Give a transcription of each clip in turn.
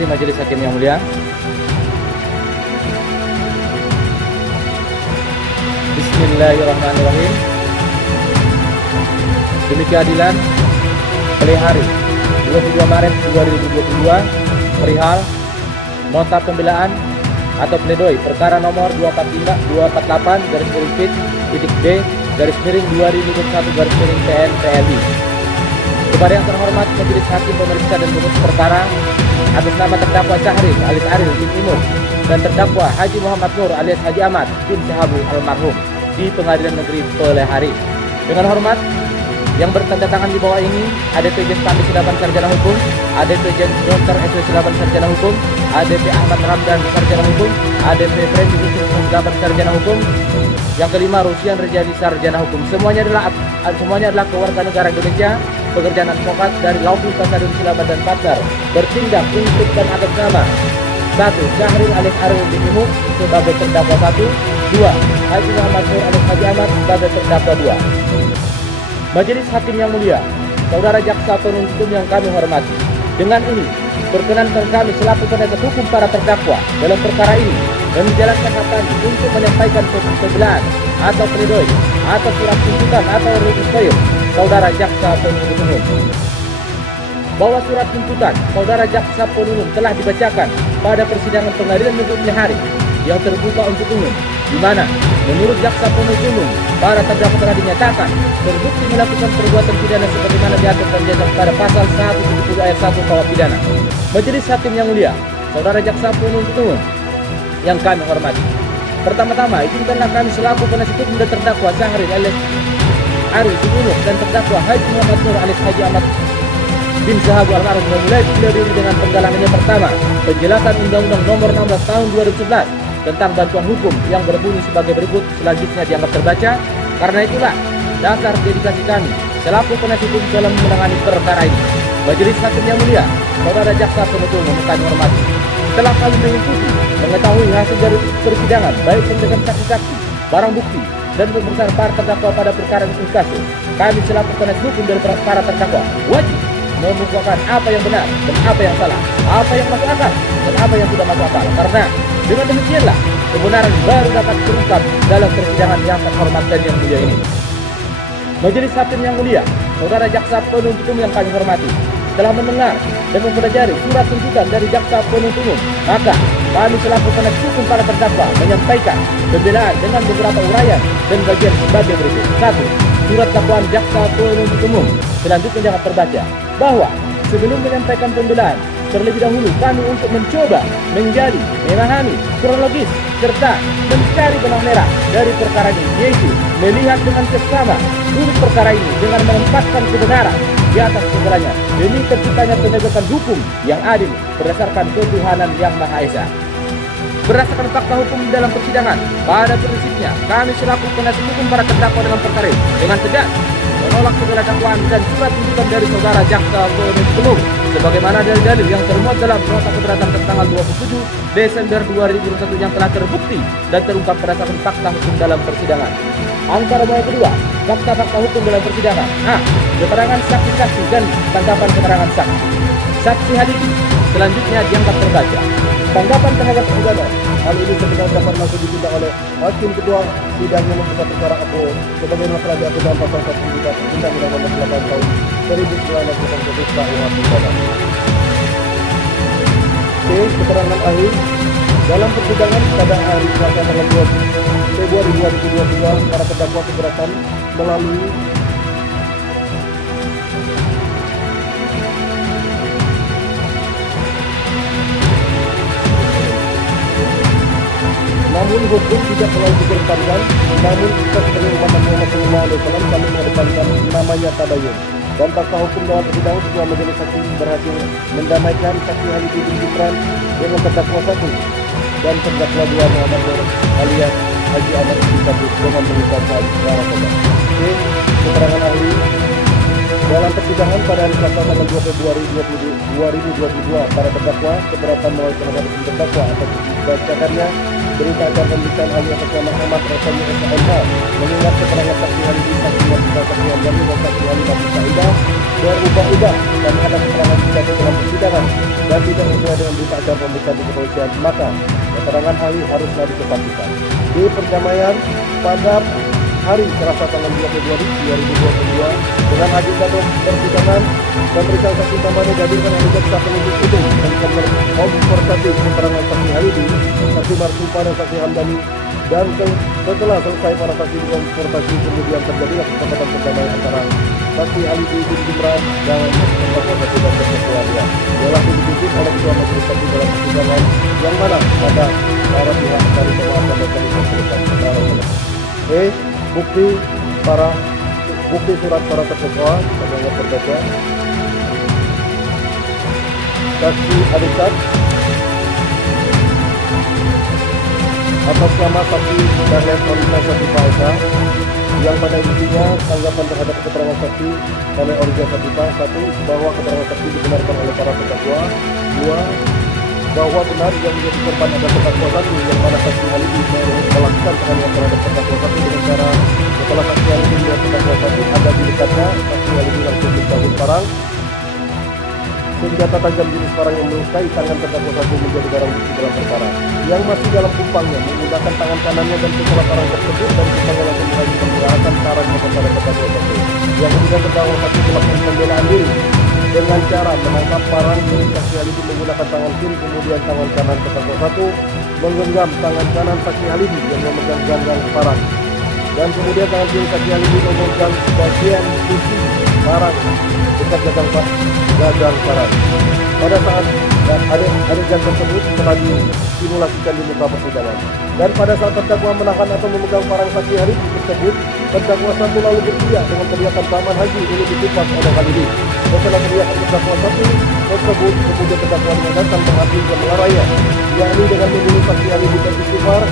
kasih majelis hakim yang mulia. Bismillahirrahmanirrahim. Demi keadilan oleh hari 22 Maret 2022 perihal nota pembelaan atau pledoi perkara nomor 248-B/2021-PN/PLI kepada yang terhormat Majelis Hakim Pemeriksa dan Penuntut Perkara atas nama terdakwa Syahril alias Aril bin Imo dan terdakwa Haji Muhammad Nur alias Haji Ahmad bin Sahabu almarhum di Pengadilan Negeri Pelehari. Dengan hormat, yang bertanda tangan di bawah ini ADP Jespandi Silaban Sarjana Hukum, ADP Dr. SW Silaban Sarjana Hukum, ADP Ahmad Ramdan Sarjana Hukum, ADP Freddy Yusuf Silaban Sarjana Hukum. Yang kelima, Rusian Rejali Sarjana Hukum. Semuanya adalah keluarga negara Indonesia, pekerjaan advokat dari Law Fasadun Silaban dan Partner, bertindak untuk dan atas nama 1. Syahril alias Aril bin Imo sebagai terdakwa 1, 2. Haji Muhammad Nur alias Haji Ahmad sebagai terdakwa 2. Majelis Hakim yang mulia, saudara jaksa penuntut umum yang kami hormati, dengan ini perkenankan kami selaku penasihat hukum para terdakwa dalam perkara ini dan menjalankan hak kami untuk menyampaikan pembelaan atau pledoi atau surat tuntutan atau requisition saudara jaksa penuntut umum bahwa surat tuntutan saudara jaksa penuntut umum telah dibacakan pada persidangan Pengadilan Negeri Pelehari yang terbuka untuk umum, di mana menurut jaksa penuntut umum para terdakwa telah dinyatakan terbukti melakukan perbuatan pidana sebagaimana diatur dan dijelaskan pada pasal 170 ayat 1 KUH pidana. Majelis Hakim yang mulia, saudara jaksa penuntut umum yang kami hormati, pertama-tama izinkanlah kami selaku penasihat hukum dan terdakwa Syahril alias Aril bin Imo dan terdakwa Haji Muhammad Nur alias Haji Ahmad bin Sahabu almarhum memulai pledoi dengan penggalangannya. Pertama, penjelasan Undang-Undang Nomor 16 Tahun 2011 tentang bantuan hukum yang berbunyi sebagai berikut, selanjutnya dianggap terbaca. Karena itulah dasar dedikasi kami selaku penasihat hukum dalam menangani perkara ini. Majelis Hakim yang mulia, saudara jaksa penuntut umum kami hormati, setelah kami mengikuti mengetahui hasil dari persidangan, baik pemeriksaan saksi-saksi, barang bukti, dan pemeriksaan para terdakwa pada perkara ini kasus, kami selaku penasihat hukum dari para terdakwa wajib membukakan apa yang benar dan apa yang salah, apa yang masuk akal dan apa yang tidak masuk akal. Karena dengan demikianlah kebenaran baru dapat terungkap dalam persidangan yang terhormat dan yang mulia ini. Majelis Hakim yang mulia, saudara jaksa penuntut umum yang kami hormati, setelah mendengar dan mempelajari surat tuntutan dari jaksa penuntut umum, maka kami selaku penasihat hukum para terdakwa menyampaikan pembelaan dengan beberapa uraian dan bagian sebagai berikut. 1. Surat dakwaan jaksa penuntut umum selanjutnya jangan terbaca, bahwa sebelum menyampaikan pembelaan, terlebih dahulu kami untuk mencoba menjadi memahami kronologis serta mencari benang merah dari perkara ini, yaitu melihat dengan seksama duduk perkara ini dengan menempatkan kebenaran di atas segalanya demi terciptanya penegakan hukum yang adil berdasarkan ketuhanan yang Maha Esa. Berdasarkan fakta hukum dalam persidangan, pada prinsipnya kami selaku penasihat hukum para terdakwa dalam perkara ini dengan tegas menolak segala dakwaan dan surat tuntutan dari saudara jaksa penuntut umum sebagaimana dalil-dalil yang termuat dalam nota keberatan tanggal 27 Desember 2021 yang telah terbukti dan terungkap berdasarkan fakta hukum dalam persidangan. Antara yang kedua, fakta-fakta hukum dalam persidangan. A. Keterangan saksi-saksi dan tanggapan keterangan saksi. Saksi Halibi selanjutnya dianggap terbaca. Tanggapan terhadap pidana, hal ini sebenarnya dapat langsung ditindak oleh Hakim Ketua Sidang yang membuka perkara APO sebagaimana telah diatur dalam pasal 1 Undang-Undang Nomor 8 Tahun 1980 KUH pidana. C. Keterangan ahli dalam persidangan pada hari Selasa tanggal 2 Februari 2022 para terdakwa keberatan melalui namun hukum tidak selalu dikedepankan, namun kita sebagai umat Muhammad SAW kami mengedepankan namanya tabayun. Dan fakta hukum dalam persidangan Ketua Majelis Hakim berhasil mendamaikan saksi Halibi bin Gibran dengan terdakwa 1 dan terdakwa 2 Muhammad Nur alias Haji Ahmad bin Sahabu dengan mengucapkan suara tegas. C. Keterangan ahli dalam persidangan pada hari Selasa tanggal 2 Februari 2022 para terdakwa keberatan melalui penasihat hukum terdakwa atas dibacakannya berita acara pemeriksaan ahli atas nama Ahmad Rasani SMH mengingat keterangan saksi Halibi, saksi Nafisa, saksi Hamdani dan saksi Halimah Saidah berubah-ubah dan ada keterangan tidak dalam persidangan dan tidak sesuai dengan berita acara pemeriksaan di kepolisian, maka keterangan ahli haruslah dikesampingkan. D. Perdamaian pada hari Selasa tanggal 2 Februari 2022 dengan agenda persidangan pemeriksaan saksi tambahan dihadirkan oleh jaksa penuntut umum dan konfrontasi keterangan saksi Halidi, saksi Marsupa dan saksi Hamdani. Dan setelah selesai para saksi konfrontasi, kemudian terjadilah kesepakatan perdamaian antara saksi Halidi bin Gibran dan terdakwa satu dan terdakwa dua. Yang langsung dipimpin oleh ketua majelis hakim dalam persidangan, yang mana pada para pihak dari pembahasan dan dari pemeriksaan perkara. Bukti surat para terdakwa yang terbaca. Saksi Adisat atas nama saksi Darlet Orina Satipa Esa, yang pada intinya tanggapan terhadap keterangan saksi oleh Orina Satipa: 1. Bahwa keterangan saksi dibenarkan oleh para terdakwa. 2. Bahwa benar yang menjadi korban ada terdakwa 1, yang mana saksi Halidi melakukan penganiayaan terhadap terdakwa 1 dengan cara setelah saksi Halidi melihat terdakwa 1 ada di dekatnya, saksi Halidi langsung mencabut parang senjata tajam jenis parang yang melukai tangan terdakwa 1 menjadi barang bukti dalam perkara, yang masih dalam kumpangnya menggunakan tangan kanannya, dan setelah parang tersebut dan kumpangnya langsung mengarahkan parang kepada terdakwa 1, yang kemudian terdakwa 1 melakukan pembelaan diri dengan cara menangkap parang milik saksi Halidi menggunakan tangan kiri, kemudian tangan kanan terdakwa 1 menggenggam tangan kanan saksi Halidi yang memegang ganggang parang, dan kemudian tangan kiri saksi Halidi memegang bagian sisi parang dekat gagang parang. Pada saat adegan tersebut telah disimulasikan di muka persidangan, dan pada saat terdakwa menahan atau memegang parang saksi Halidi tersebut, terdakwa 1 lalu berteriak dengan teriakan "Paman Haji ini ditumpas oleh Halidi." Setelah teriakan terdakwa 1 tersebut, kemudian terdakwa dengan datang mengambil dan mengarahnya, yakni dengan menyuruh saksi Halidi beristighfar,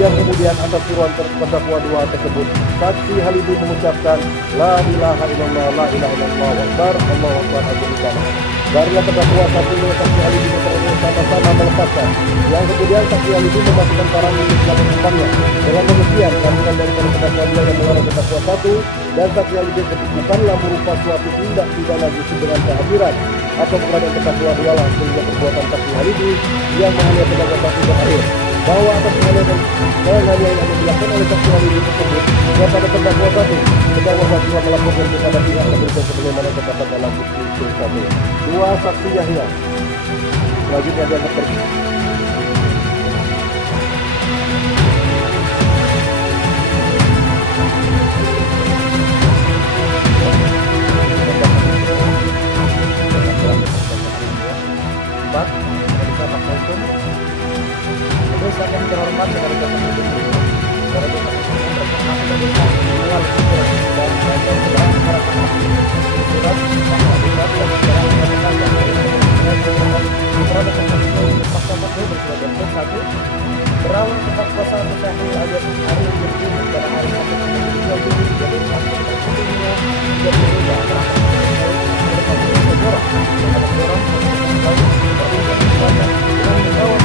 yang kemudian atas suruhan terdakwa 2 tersebut, saksi Halidi mengucapkan "La ilaha illallah, la ilaha illallah, wakbar, Allahu akbar, Allahu. Barulah terdakwa 1 dengan saksi Halidi sama-sama melepaskan, yang kemudian saksi Halidi memasukkan parang milik belakang kumpangnya. Dengan demikian, kehadiran daripada terdakwa 2 yang melarang terdakwa 1 dan saksi Halidi bukanlah merupakan suatu tindak pidana justru dengan kehadiran atau keberadaan terdakwa 2 lah, sehingga perbuatan saksi Halidi yang menganiaya terdakwa 1 berakhir. Bahwa atas penganiayaan yang dilakukan oleh saksi Halidi tersebut kepada terdakwa 1, terdakwa 1 telah melaporkan kepada pihak kepolisian sebagaimana terdapat dalam bukti C1. 2. Saksi Yahya. Selanjutnya dianggap terbuka. Majelis Hakim terhormat saudara jaksa penuntut umum, saudara jaksa penuntut umum berkenan memeriksa semua surat dan keterangan para saksi, surat bahwa surat dan keterangan para saksi terhadap terdakwa pasal 40 bersifat bentuk 1. Berawal terdakwa 1 Syahri alias Ariel Jurjini pada hari Sabtu tanggal 2 Juni 2021 terkumpulnya 30 terangkat terhadap dorong lalu dengan membawa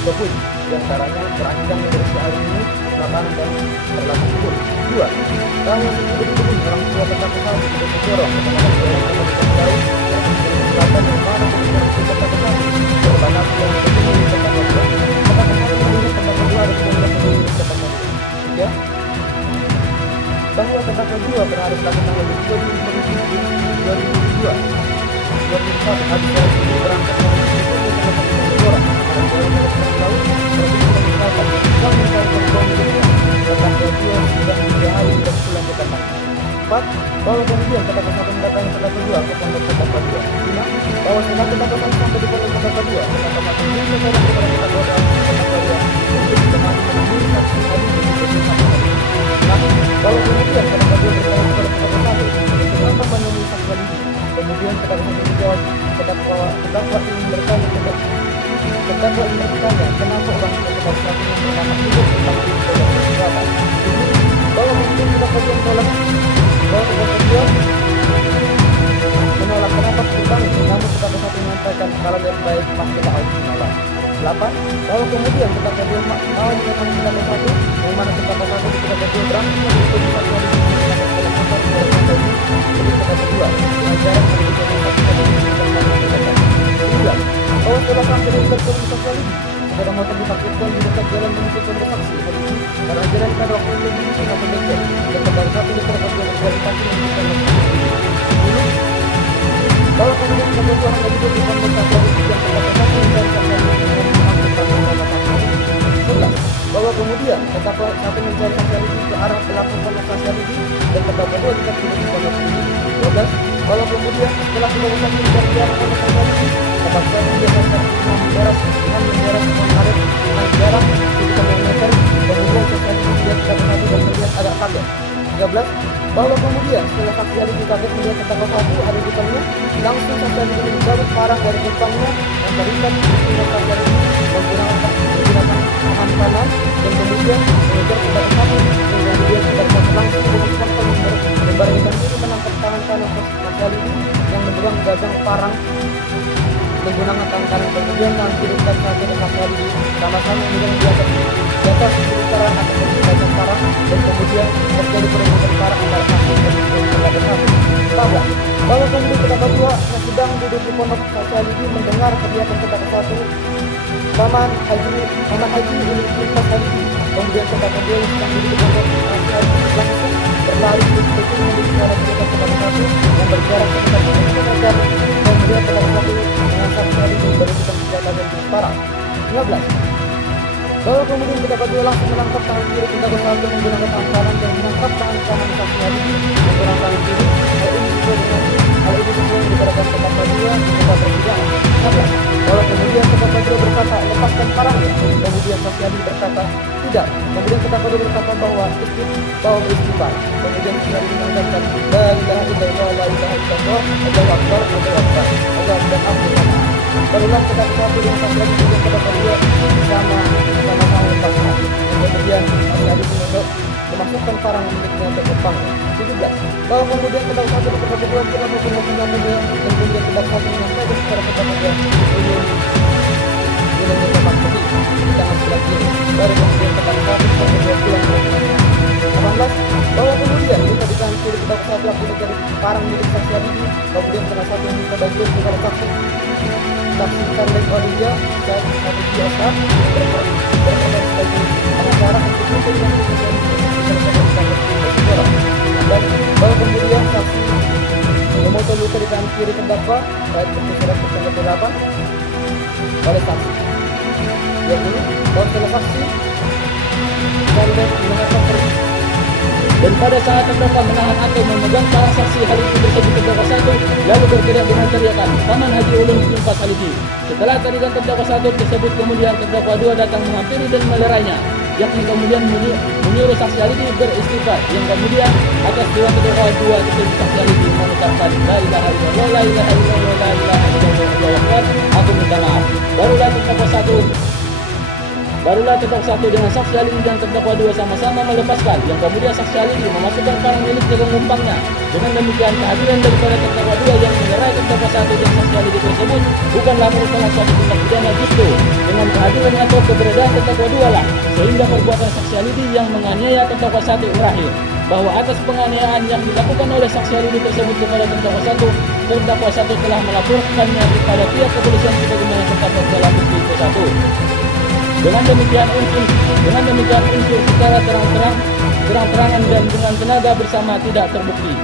Bebun, yang caranya terancam dari hari ini makanan dan perlaku kubur. 2. Bahwa sebelum dikubur orang tua terdakwa 1 tidak mendorong kepada orang yang tahu selatan yang mana kebetulan kita terdakwa berbanyak yang berdiri terdakwa 2 terdakwa 1 menurut terdakwa 2 dan kemudian menurut terdakwa 2. 3. Bahwa terdakwa 2 berhari pada tanggal 2 Juni 2002 habis dari sini berangkat dari orang bahwa kemudian terdakwa 1 mendatangi terdakwa 2 ke pondok terdakwa 2. 5. Bahwa setelah terdakwa 1 sampai di pondok terdakwa 2, terdakwa 1 meminta kepada terdakwa 2 untuk ditemani menemui saksi Halidi di gedung saksi Halidi. 6. Bahwa kemudian terdakwa 2 bertanya kepada terdakwa 1 kenapa menemui saksi Halidi. Kemudian terdakwa 1 menjawab, terdakwa ingin bertanya terdakwa ingin bertanya kenapa orang tua terdakwa 1 yang bernama hidup tentang terdakwa selatan. Bahwa kemudian terdakwa 2 menolak, bahwa terdakwa 2 menolak kenapa diulangi, namun terdakwa 1 menyampaikan kalau yang baik pastilah Allah menolak. 8. Bahwa kemudian terdakwa 2 mau menemani terdakwa 1 yang mana terdakwa 1 di terdakwa 2 berangkat menuju ke saksi Halidi menggunakan sepeda motor dari kota ini milik terdakwa 2 dengan jarak menuju ke saksi Halidi dengan terdakwa 2. apakah sampai dari tertulis sosial ini? Sepeda motor diparkirkan di dekat jalan menuju bersaksi. Karena jalan pada waktu itu di sana pendekat dan terdakwa satu liter berjalan dari kaki menuju bahwa kemudian kebutuhan hanya duduk di pemerintahan politik yang terdakwa satu mencari bahwa kemudian terdakwa satu mencari sosialisi ke arah pelaku sosialisi dan terdakwa dua tidak duduk di pondok politik. 12. Bahwa kemudian setelah terdakwa satu mencari ke arah pondok sosialisi, terdakwa membiasakan dengan menderas karet dengan jarak 7 meter, kemudian sosialisi melihat terdakwa satu dan terlihat agak kaget. 13. Bahwa kemudian setelah sosialisi kaget melihat terdakwa satu ada di depannya, langsung sosialisi mencabut parang dari depannya yang terikat di pinggir sosialisi menggunakan tangan kanan dan kemudian mengejar terdakwa satu dan kemudian terdakwa satu langsung dengan spontan membaringkan diri menangkap tangan kanan sosialisi yang memegang gagang parang menggunakan tangan kanan, kemudian tangan kiri terdakwa satu dan sosialisi sama-sama memegang di atas kiri parang atau gagang parang dan kemudian terjadi perebutan parang antara satu dan terdakwa satu. 14. Bahwa kemudian terdakwa dua yang sedang duduk di pondok sosialisi mendengar teriakan terdakwa satu Paman Haji ini lintas Haji. Kemudian terdakwa dua yang sedang duduk di pondok sosialisi langsung berlari betul menuju suara teriakan terdakwa satu yang berjarak sekitar 1 meter dan melihat terdakwa satu dengan sosialisi berisikan senjata dan jenis parang. 15. Bahwa kemudian terdakwa dua langsung menangkap tangan kiri terdakwa satu menggunakan tangan kanan dan menangkap tangan kanan sosialisi menggunakan tangan kiri. Hal ini sesuai yang dikatakan terdakwa dua di muka persidangan. 16. Bahwa kemudian terdakwa dua berkata lepaskan parangnya, kemudian sosialisi berkata tidak. Kemudian terdakwa dua berkata bahwa beristighfar. Kemudian sosialisi mengucapkan la ilaha illallah la ilaha illallah Allahu akbar Allahu akbar dan ampun. Barulah terdakwa satu dengan sosialisi dan terdakwa dua sama-sama lepaskan. Kemudian sosialisi memasukkan parang miliknya ke Jepang. 17. Bahwa kemudian terdakwa satu dan terdakwa dua pun melakukan media dan kemudian terdakwa satu menyampaikan kepada terdakwa dua belum mendapat putih di tangan sebelah kiri. Baru kemudian terdakwa satu dan terdakwa dua pulang ke rumahnya. 18. Bahwa kemudian minta di tangan kiri terdakwa satu lagi mencari parang milik sosialisi. Kemudian terdakwa satu minta bantuan kepada saksi Charles Olivia satu biasa berperan sebagai pengacara untuk mencari dan dan bahwa kemudian saksi memotong luka di tangan kiri terdakwa baik bersurat ke-8 oleh saksi. 20. Bahwa setelah saksi Charles menangkap dan pada saat terdakwa menahan atau memegang parang saksi Halidi tersebut terdakwa satu lalu berteriak dengan teriakan Paman Haji ulun menimpas Halidi. Setelah teriakan terdakwa satu tersebut kemudian terdakwa dua datang menghampiri dan melerainya, yakni kemudian menyuruh saksi Halidi beristighfar, yang kemudian atas dua terdakwa dua tersebut saksi Halidi mengucapkan la ilaha illallah la ilaha illallah la ilaha illallah Allahu akbar, aku minta maaf. Barulah terdakwa satu dengan saksi Halidi dan terdakwa dua sama-sama melepaskan, yang kemudian saksi Halidi memasukkan parang miliknya ke ngumpangnya. Dengan demikian kehadiran daripada terdakwa dua yang melerai terdakwa satu dan saksi Halidi tersebut bukanlah merupakan suatu tindak pidana, justru dengan kehadiran atau keberadaan terdakwa dua lah sehingga perbuatan saksi Halidi yang menganiaya terdakwa satu berakhir. Bahwa atas penganiayaan yang dilakukan oleh saksi Halidi tersebut kepada terdakwa satu telah melaporkannya kepada pihak kepolisian sebagaimana terdapat dalam bukti ke-1. Dengan demikian unsur secara terang-terangan dan dengan tenaga bersama tidak terbukti.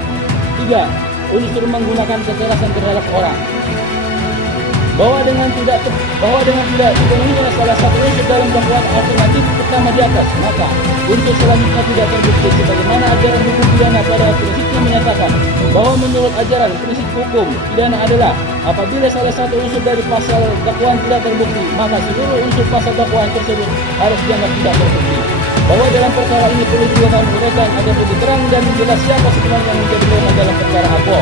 3. Unsur menggunakan kekerasan terhadap orang. Bahwa dengan tidak dipenuhinya salah satu unsur dalam dakwaan alternatif pertama di atas, maka unsur selanjutnya tidak terbukti sebagaimana ajaran hukum pidana pada prinsipnya menyatakan bahwa menurut ajaran prinsip hukum pidana adalah apabila salah satu unsur dari pasal dakwaan tidak terbukti, maka seluruh unsur pasal dakwaan tersebut harus dianggap tidak terbukti. Bahwa dalam perkara ini perlu juga kami uraikan agar lebih terang dan jelas siapa sebenarnya yang menjadi korban dalam perkara Abo.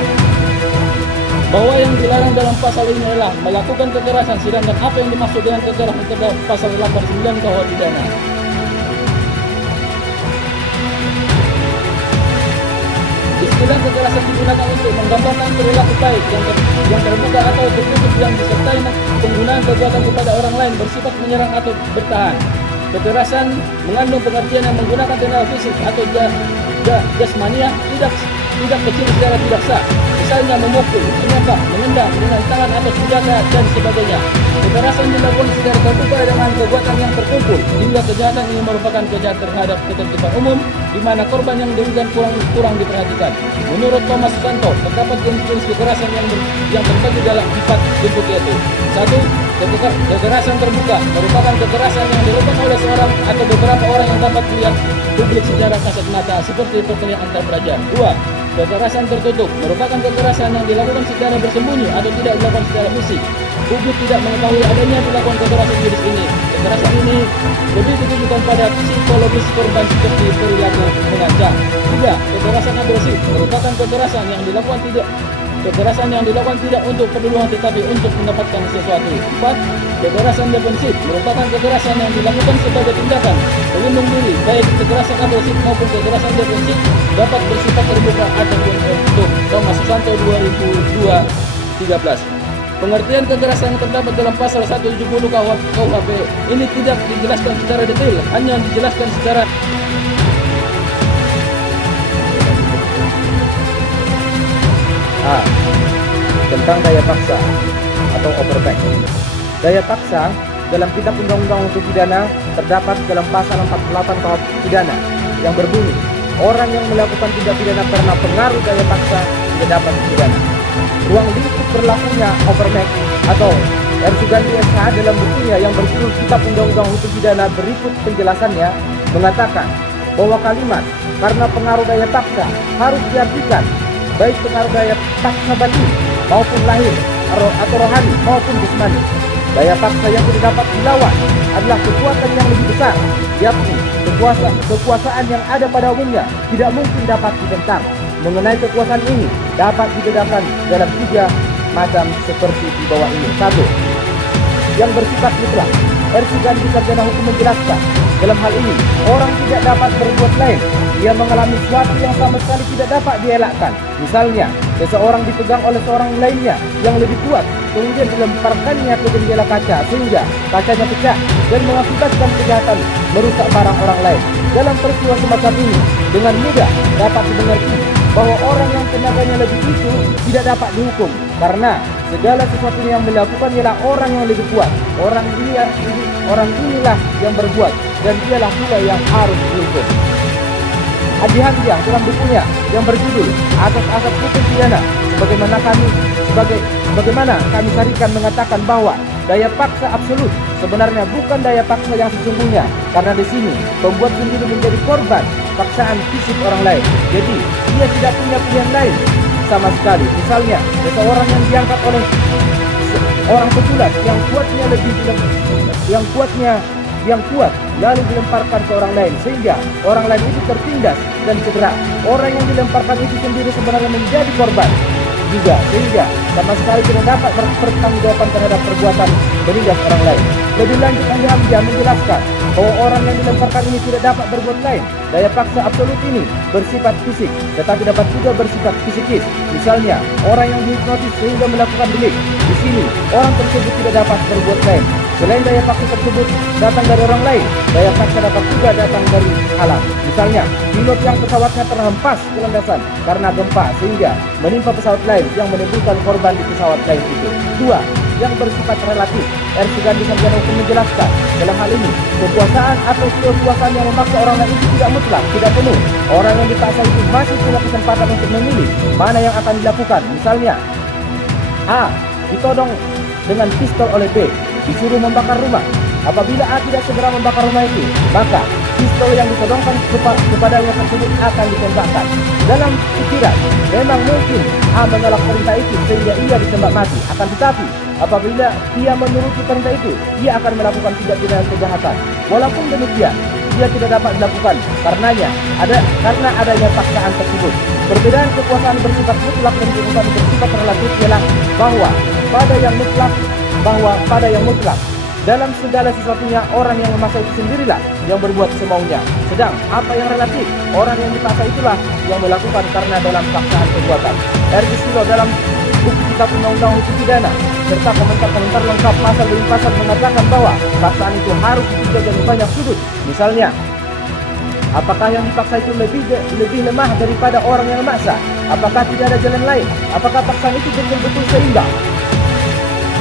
Bahwa yang dilarang dalam pasal ini adalah melakukan kekerasan, sedangkan apa yang dimaksud dengan kekerasan terhadap pasal 89 KUH pidana. Istilah kekerasan digunakan untuk menggambarkan perilaku baik yang terbuka atau tertutup yang disertai penggunaan kekuatan kepada orang lain bersifat menyerang atau bertahan. Kekerasan mengandung pengertian yang menggunakan tenaga fisik atau jasmania tindak kecil secara tidak sah, misalnya memukul, menyekap, menendang dengan tangan atau senjata dan sebagainya. Kekerasan dilakukan secara terbuka dengan kekuatan yang terkumpul, hingga kejahatan ini merupakan kejahatan terhadap ketertiban umum, di mana korban yang dirugikan kurang diperhatikan. Menurut Thomas Susanto, terdapat jenis-jenis kekerasan yang terbagi dalam 4 bentuk, yaitu: 1. Kekerasan terbuka merupakan kekerasan yang dilakukan oleh seorang atau beberapa orang yang dapat dilihat publik secara kasat mata, seperti perkelahian antar kerajaan. 2. Kekerasan tertutup merupakan kekerasan yang dilakukan secara bersembunyi atau tidak dilakukan secara fisik. Publik tidak mengetahui adanya dilakukan kekerasan jenis ini. Kekerasan ini lebih ditujukan pada psikologis korban, seperti perilaku mengancam. 3. Kekerasan agresif merupakan kekerasan yang dilakukan tidak untuk perlindungan tetapi untuk mendapatkan sesuatu. 4. Kekerasan defensif merupakan kekerasan yang dilakukan sebagai tindakan pelindung diri, baik kekerasan agresif maupun kekerasan defensif dapat bersifat terbuka ataupun tertutup. Thomas Susanto 2013. Pengertian kekerasan yang terdapat dalam pasal 170 KUHP ini tidak dijelaskan secara detail, hanya dijelaskan secara A. Tentang daya paksa atau overback. Daya paksa dalam Kitab Undang-Undang Hukum Pidana terdapat dalam pasal 48 KUHP pidana yang berbunyi, orang yang melakukan tindak pidana karena pengaruh daya paksa tidak dapat dipidana. Ruang lingkup berlakunya overback atau R. Sugandi SH dalam bukunya yang berjudul Kitab Undang-Undang Hukum Pidana berikut penjelasannya mengatakan bahwa kalimat karena pengaruh daya paksa harus diartikan baik pengaruh daya paksa batin maupun lahir atau rohani maupun jasmani. Daya paksa yang tidak dapat dilawan adalah kekuatan yang lebih besar, yakni kekuasaan yang ada pada umumnya tidak mungkin dapat ditentang. Mengenai kekuasaan ini dapat dibedakan dalam 3 macam seperti di bawah ini. 1. Yang bersifat mutlak. R. Sugandi sarjana hukum menjelaskan, dalam hal ini orang tidak dapat berbuat lain, dia mengalami sesuatu yang sama sekali tidak dapat dielakkan. Misalnya, seseorang dipegang oleh seorang lainnya yang lebih kuat, kemudian dilemparkannya ke jendela kaca sehingga kacanya pecah dan mengakibatkan kejahatan merusak barang orang lain. Dalam peristiwa semacam ini, dengan mudah dapat dimengerti bahwa orang yang tenaganya lebih itu tidak dapat dihukum, karena segala sesuatu yang dilakukan ialah orang yang lebih kuat. Orang inilah yang berbuat, dan dialah pula yang harus dihukum. Adi Handiang dalam bukunya yang berjudul Asas-Asas Hukum Pidana, sebagaimana kami sarikan mengatakan bahwa daya paksa absolut sebenarnya bukan daya paksa yang sesungguhnya, karena di sini pembuat sendiri menjadi korban paksaan fisik orang lain. Jadi dia tidak punya pilihan lain sama sekali. Misalnya seseorang yang diangkat oleh orang peculat yang kuat lalu dilemparkan ke orang lain sehingga orang lain itu tertindas dan cedera. Orang yang dilemparkan itu sendiri sebenarnya menjadi korban juga, sehingga sama sekali tidak dapat bertanggungjawab terhadap perbuatan menindas orang lain. Lebih lanjut, Andi Hamzah menjelaskan bahwa orang yang dilemparkan ini tidak dapat berbuat lain. Daya paksa absolut ini bersifat fisik, tetapi dapat juga bersifat psikis. Misalnya, orang yang dihipnotis sehingga melakukan delik. Di sini, orang tersebut tidak dapat berbuat lain. Selain daya paksa tersebut datang dari orang lain, daya paksa dapat juga datang dari alam. Misalnya, pilot yang pesawatnya terhempas ke landasan karena gempa sehingga menimpa pesawat lain yang menimbulkan korban di pesawat lain itu. 2. Yang bersifat relatif. R. Sugandi sarjana hukum menjelaskan, dalam hal ini kekuasaan atau kekuasaan yang memaksa orang lain itu tidak mutlak, tidak penuh. Orang yang dipaksa itu masih punya kesempatan untuk memilih mana yang akan dilakukan. Misalnya, A. Ditodong dengan pistol oleh B, disuruh membakar rumah. Apabila A tidak segera membakar rumah itu, maka pistol yang ditodongkan kepadanya tersebut akan ditembakkan. Dalam pikiran, memang mungkin A menolak perintah itu sehingga ia ditembak mati. Akan tetapi, apabila ia menuruti perintah itu, ia akan melakukan tindak pidana kejahatan. Walaupun demikian, ia tidak dapat dilakukan karena adanya paksaan tersebut. Perbedaan kekuasaan bersifat mutlak dan kekuasaan bersifat relatif ialah bahwa pada yang mutlak dalam segala sesuatunya orang yang memaksa itu sendirilah yang berbuat semaunya. Sedang apa yang relatif, orang yang dipaksa itulah yang melakukan karena dalam paksaan kekuatan. R. Silo dalam buku Kitab Undang-Undang Hukum Pidana serta komentar-komentar lengkap pasal demi pasal mengatakan bahwa paksaan itu harus ditinjau dari banyak sudut. Misalnya, Apakah yang dipaksa itu lebih lemah daripada orang yang memaksa? Apakah tidak ada jalan lain? Apakah paksaan itu betul-betul seimbang?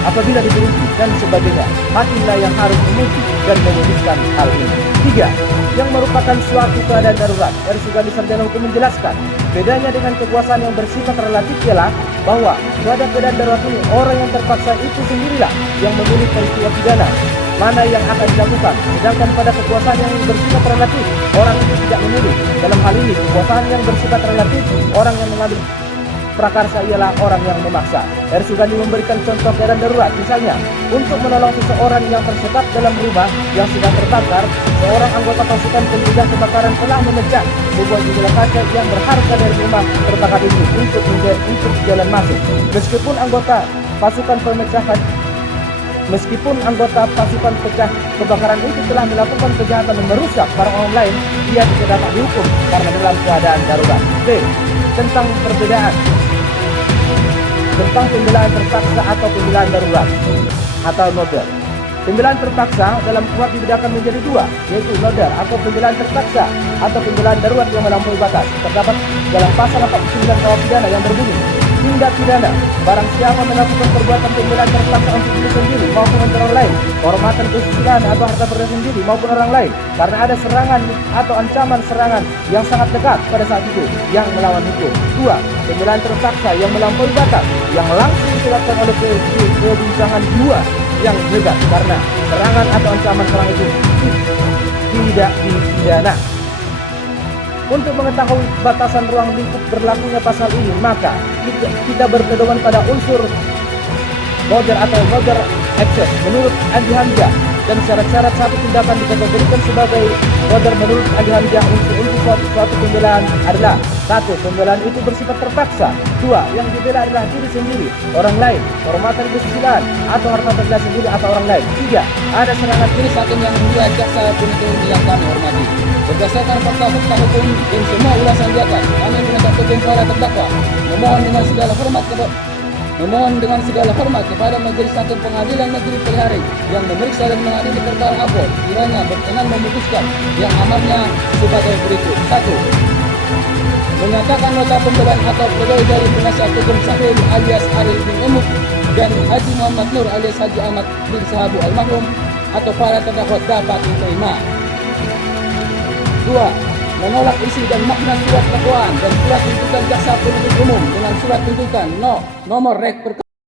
Apabila diuji dan sebagainya, hakimlah yang harus menguji dan memutuskan hal ini. 3. Yang merupakan suatu keadaan darurat. R. Sugandi Sarjana Hukum menjelaskan, bedanya dengan kekuasaan yang bersifat relatif ialah bahwa pada keadaan darurat ini orang yang terpaksa itu sendirilah yang memilih peristiwa pidana mana yang akan dilakukan, sedangkan pada kekuasaan yang bersifat relatif orang itu tidak memilih. Dalam hal ini kekuasaan yang bersifat relatif orang yang mengambil prakarsa ialah orang yang memaksa. R. Sugandi memberikan contoh keadaan darurat, misalnya untuk menolong seseorang yang tersekap dalam rumah yang sedang terbakar, seorang anggota pasukan pencegah kebakaran telah memecah sebuah jendela kaca yang berharga dari rumah terbakar itu untuk jalan masuk. Meskipun anggota pasukan pecah kebakaran itu telah melakukan kejahatan dan merusak barang orang lain, dia tidak dapat dihukum karena dalam keadaan darurat. D. Tentang pembelaan terpaksa atau pembelaan darurat atau noder. Pembelaan terpaksa dalam kuhap dibedakan menjadi dua, yaitu noder atau pembelaan terpaksa atau pembelaan darurat yang melampaui batas. Terdapat dalam pasal 49 KUHP pidana yang berbunyi, tindak pidana barang siapa melakukan perbuatan pembelaan terpaksa untuk diri sendiri maupun untuk orang lain, kehormatan kesusilaan atau harta benda sendiri maupun orang lain, karena ada serangan atau ancaman serangan yang sangat dekat pada saat itu yang melawan hukum. 2. Pembelaan terpaksa yang melampaui batas yang langsung dilakukan oleh kebincangan jiwa yang hebat karena serangan atau ancaman serang itu tidak dipidana. Untuk mengetahui batasan ruang lingkup berlakunya pasal ini, maka kita berpedoman pada unsur noder atau noder excess menurut Andi Hamzah, dan syarat-syarat satu tindakan dikategorikan sebagai noder menurut Andi Hamzah. Unsur suatu pembelaan adalah: 1. Pembelaan itu bersifat terpaksa. 2. Yang dibela adalah diri sendiri, orang lain, kehormatan kesusilaan atau harta benda sendiri atau orang lain. 3. Ada serangan. Ini hakim yang mulia jaksa penuntut yang kami hormati. Berdasarkan fakta-fakta hukum dan semua ulasan di atas, kami penasihat hukum para terdakwa memohon dengan segala hormat kepada Majelis Hakim Pengadilan Negeri Pelihari yang memeriksa dan mengadili perkara Apol kiranya berkenan memutuskan yang amarnya sebagai berikut. 1. Menyatakan nota pembelaan atau pledoi dari penasihat hukum Syahril alias Ariel bin Umuk dan Haji Muhammad Nur alias Haji Ahmad bin Sahabu almarhum atau para terdakwa dapat diterima. 2. Menolak isi dan makna surat dakwaan dan surat tuntutan jaksa penuntut umum dengan surat tuntutan nomor rek